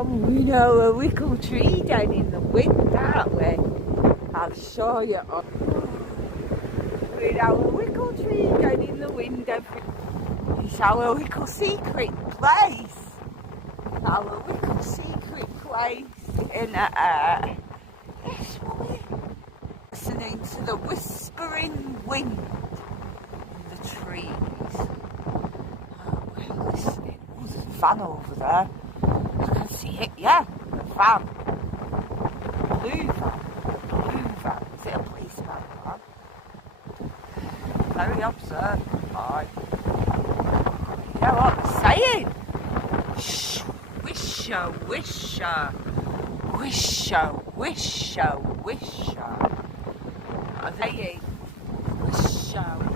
from, we know, a wickle tree down in the wind, aren't we? I'll show you. We know a wickle tree down in the wind. It's our wickle secret place. Our wickle secret place in yes, we're listening to the whispering wind in the trees. Oh, we're listening. Oh, there's a fan over there. I can see it, yeah, a van. Blue van. Blue van. Is it a policeman van? Very observant, boy. You know what they're saying? Shh, wisha, wisha. Wisha, wisha, wisha. Are they saying? Wisha,